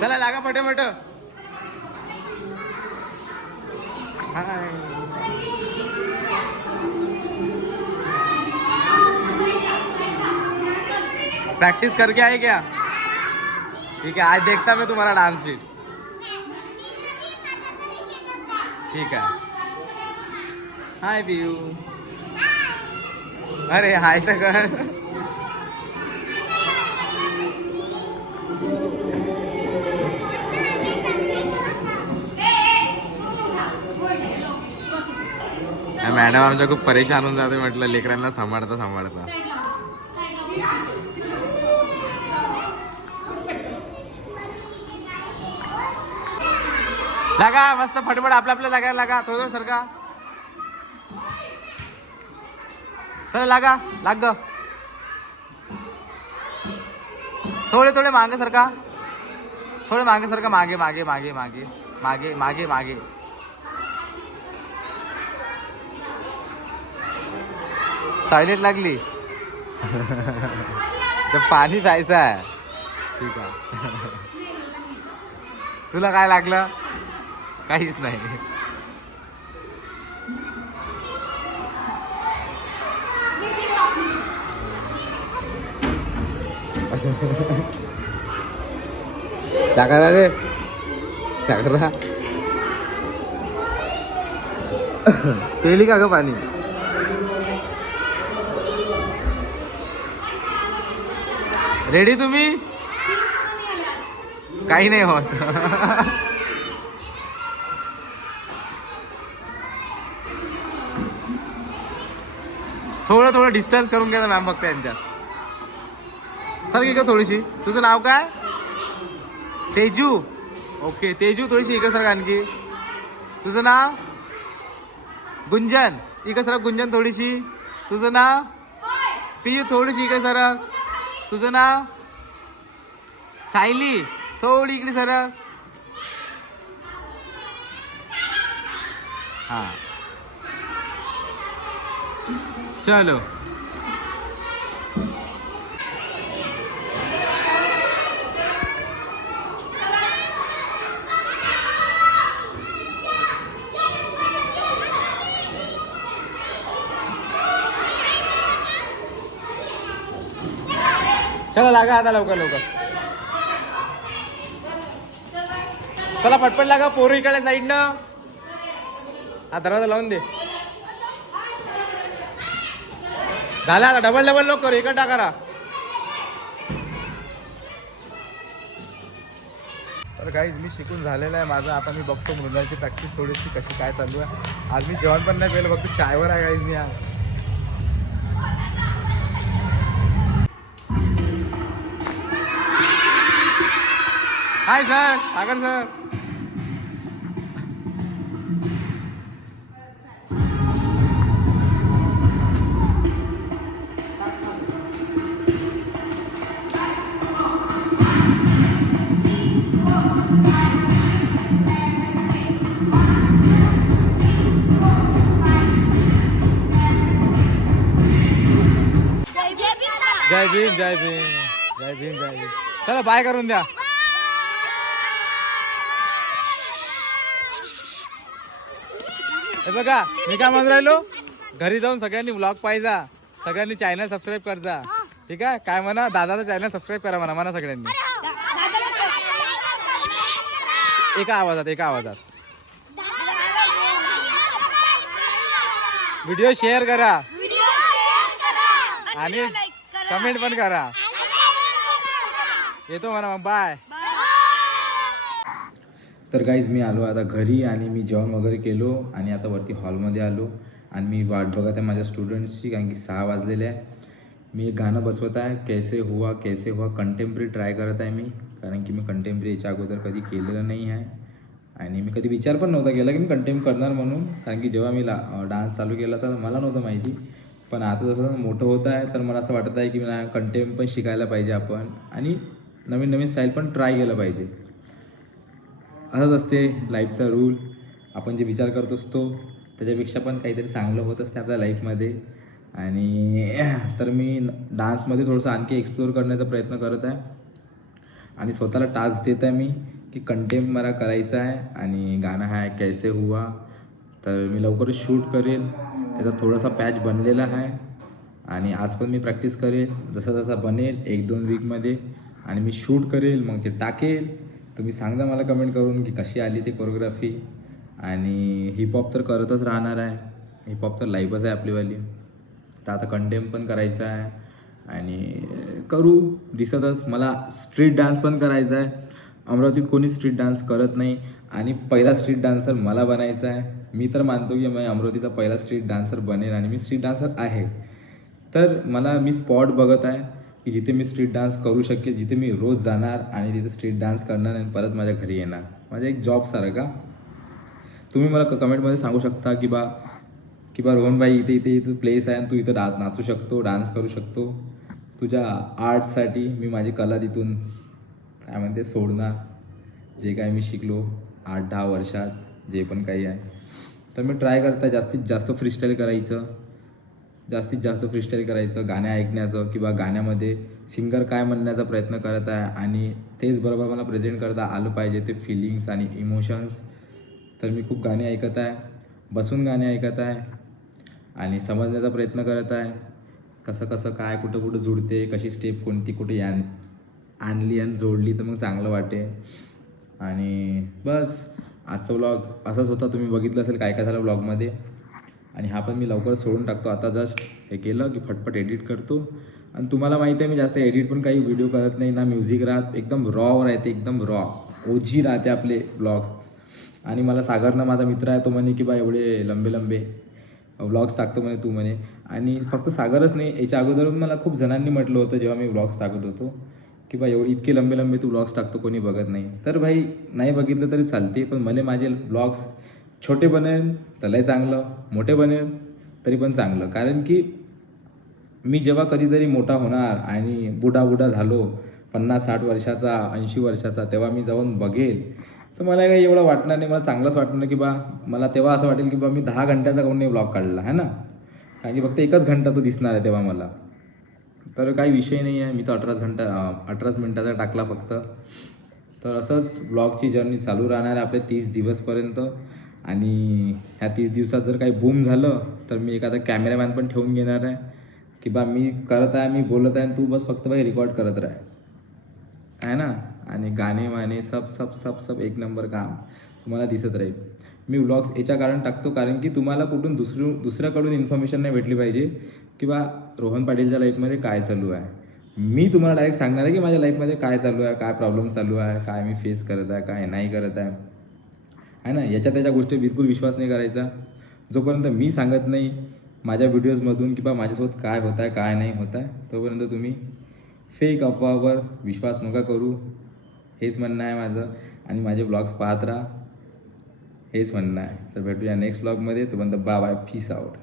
चला लागा फटाफट. हाय. प्रैक्टिस करके आए क्या? ठीक है, आज देखता मैं तुम्हारा डांस फिर. ठीक है. हाय व्यू. अरे हाय तर कर. मॅडम आमच्या खूप परेशान होऊन जाते म्हटलं लेकरांना सांभाळता सांभाळता. लागा मस्त फटफट आपल्या आपल्या जागेला लागा. थोडं सरका. चला लागा लाग ग. थोडे थोडे मागे सरका. थोडे मागे सरका. मागे मागे मागे मागे मागे मागे मागे. टॉयलेट लागली. तर पाणी प्यायचं आहे. ठीक आहे. तुला काय लागलं? काहीच नाही. क्या करा रे? क्या कर रहा? पेली का ग पाणी? रेडी तुम्ही? काही नाही होत. थोडं थोडं डिस्टन्स करून घ्या मॅम फक्त यांच्यात. सर की का थोडीशी. तुझं नाव काय? तेजू. ओके तेजू थोडीशी इकडे सर. आणखी तुझं नाव? गुंजन. इकडे सर गुंजन थोडीशी. तुझं नाव? पियू थोडीशी इकडे सर. तुझं नाव? सायली. थोडी इकडे सर. हा चलो. चला लागा आता लवकर लवकर. चला पटपट लागा. पोरं इकडे साईडनं. हा दरवाजा लावून दे. झाला आता. डबल डबल लोक करू. इकडे टाका. तर गाईज मी शिकून झालेलं आहे माझं. आता मी बघतो मृणालची प्रॅक्टिस थोडीशी कशी काय चालू आहे. आज मी जेवण पण नाही केलं. फक्त चायवर आहे गाईज मी आज. Hi sir. सागर सर. जय भीम जय भीम जय भीम जय भीम. चला बाय करून द्या. हे बघा मी काय म्हणून राहिलो. घरी जाऊन सगळ्यांनी व्लॉग पाहिजा. सगळ्यांनी चॅनल सबस्क्राईब करजा. ठीक आहे. काय म्हणा दादाचं चॅनल सबस्क्राईब करा म्हणा. म्हणा सगळ्यांनी एका आवाजात. एका आवाजात. व्हिडिओ शेअर करा आणि कमेंट पण करा. येतो म्हणा. बाय. तर गाईज मी आलो आता घरी आणि मी जेवण वगैरे केलो आणि आता वरती हॉलमध्ये आलो आणि मी वाट बघत आहे माझ्या स्टुडंट्सची. कारण की 6 वाजलेले आहे. मी एक गाणं बसवत आहे. कैसे हुआ कंटेम्पररी ट्राय करत आहे मी. कारण की मी कंटेम्पररी याच्या अगोदर कधी केलेलं नाही आहे आणि मी कधी विचार पण नव्हता केला की मी कंटेम्प करणार म्हणून. कारण की जेव्हा मी डान्स चालू केला तर मला नव्हतं माहिती. पण आता जसं मोठं होत आहे तर मला असं वाटत आहे की मला कंटेम्प पण शिकायला पाहिजे आपण आणि नवीन नवीन स्टाईल पण ट्राय केलं पाहिजे. असंच असते लाईफचा रूल. आपण जे विचार करत असतो त्याच्यापेक्षा पण काहीतरी चांगलं होत असते आपल्या लाईफमध्ये. आणि तर मी डान्समध्ये थोडंसं आणखी एक्सप्लोअर करण्याचा प्रयत्न करत आहे. आणि स्वतःला टास्क देत आहे मी की कंटेंट मला करायचा आहे आणि गाणं आहे कैसे हुआ. तर मी लवकरच शूट करेल. त्याचा थोडासा पॅच बनलेला आहे आणि आज पण मी प्रॅक्टिस करेल. जसा जसा बनेल 1-2 वीकमध्ये आणि मी शूट करेल, मग ते टाकेल. तुम्ही सांगा मला कमेंट करून की कशी आली ते कोरिओग्राफी. आणि हिपहॉप तर करतच राहणार आहे. हिपहॉप तर लाईफच आहे आपलीवाली. तर आता कंटेंट पण करायचं आहे आणि करू दिसतच. मला स्ट्रीट डान्स पण करायचा आहे. अमरावतीत कोणी स्ट्रीट डान्स करत नाही आणि पहिला स्ट्रीट डान्सर मला बनायचा आहे. मी तर मानतो की मी अमरावतीचा पहिला स्ट्रीट डान्सर बनेल आणि मी स्ट्रीट डान्सर आहे. तर मी स्पॉट बघत आहे की जिथे मी स्ट्रीट डान्स करू शकेल, जिथे मी रोज जाणार आणि तिथे स्ट्रीट डान्स करणार आणि परत माझ्या घरी येणार. माझा एक जॉबसारखा. तुम्ही मला कमेंटमध्ये सांगू शकता की बा रोहन भाई इथे इथे इथं प्लेस आहे आणि तू इथं नाचू शकतो, डान्स करू शकतो. तुझ्या आर्टसाठी मी माझी कला तिथून काय म्हणते सोडणार. जे काय मी शिकलो 8-10 वर्षात जे पण काही आहे. तर मी ट्राय करता जास्तीत जास्त फ्रीस्टाईल करायचं. जास्तीत जास्त फ्रीस्टाईल करायचं, गाणे ऐकण्याचं किंवा गाण्यामध्ये सिंगर काय म्हणण्याचा प्रयत्न करत आहे आणि तेच बरोबर मला प्रेझेंट करता आलं पाहिजे ते फिलिंग्स आणि इमोशन्स. तर मी खूप गाणे ऐकत आहे, बसून गाणे ऐकत आहे आणि समजण्याचा प्रयत्न करत आहे. कसं कसं काय कुठं कुठं जुळते, कशी स्टेप कोणती कुठे आणली आणि जोडली तर मग चांगलं वाटेल. आणि बस आजचा व्लॉग असाच होता. तुम्ही बघितलं असेल काय काय झालं व्लॉगमध्ये. आणि हा पण मी लवकर सोडून टाकतो. आता जस्ट हे केलं की फटफट एडिट करतो. आणि तुम्हाला माहिती आहे मी जास्त एडिट पण काही व्हिडिओ करत नाही, ना म्युझिक राहत. एकदम रॉ राहते, एकदम रॉ ओजी राहते आपले ब्लॉग्स. आणि मला सागरनं माझा मित्र आहे तो म्हणे की बा एवढे लंबे लंबे व्लॉग्स टाकतो म्हणे तू म्हणे. आणि फक्त सागरच नाही, याच्या अगोदर मला खूप जणांनी म्हटलं होतं जेव्हा मी व्लॉग्स टाकत होतो की बा इतके लंबे लंबे तू व्लॉग्स टाकतो, कोणी बघत नाही. तर भाई नाही बघितलं तरी चालते, पण मला माझे व्लॉग्स छोटे बनेल तर लय चांगलं, मोठे बनेल तरी पण चांगलं. कारण की मी जेव्हा कधीतरी मोठा होणार आणि बुडा झालो 50-60 वर्षाचा, 80 वर्षाचा, तेव्हा मी जाऊन बघेल तर मला काही एवढं वाटणार नाही. मला चांगलंच वाटणार की बा मला तेव्हा असं वाटेल की बा मी 10 घंट्याचा काऊन नाही व्लॉग काढला आहे ना. कारण की फक्त 1च घंटा तो दिसणार आहे तेव्हा मला. तर काही विषय नाही आहे. मी तर 18 मिनिटाचा टाकला फक्त. तर असंच ब्लॉगची जर्नी चालू राहणार आहे आपले 30 दिवसपर्यंत. आणि ह्या 30 दिवसात जर काही बूम झालं तर मी एखादा कॅमेरामॅन पण ठेवून घेणार आहे की बा मी करत आहे, मी बोलत आहे आणि तू बस फक्त भाई रेकॉर्ड करत राह आहे ना. आणि गाणे वाणे सब सब सब सब एक नंबर काम तुम्हाला दिसत राहील. मी व्लॉग्स याच्या कारण टाकतो कारण की तुम्हाला कुठून दुसऱ्याकडून इन्फॉर्मेशन नाही भेटली पाहिजे की बा रोहन पाटीलच्या लाईफमध्ये काय चालू आहे. मी तुम्हाला डायरेक्ट सांगणार आहे की माझ्या लाईफमध्ये काय चालू आहे, काय प्रॉब्लेम चालू आहे, काय मी फेस करत आहे, काय नाही करत आहे. आहे ना. याच्या त्याच्या गोष्टी बिलकुल विश्वास नाही करायचा. जोपर्यंत मी सांगत नाही माझ्या व्हिडिओजमधून की बा माझ्यासोबत काय होत आहे काय नाही होत आहे, तोपर्यंत तुम्ही फेक अफवावर विश्वास नका करू. हेच म्हणणं आहे माझं. आणि माझे व्लॉग्स पाहत राहा, हेच म्हणणं आहे. तर भेटूया नेक्स्ट व्लॉगमध्ये. तोपर्यंत बाय बाय, पीस आउट.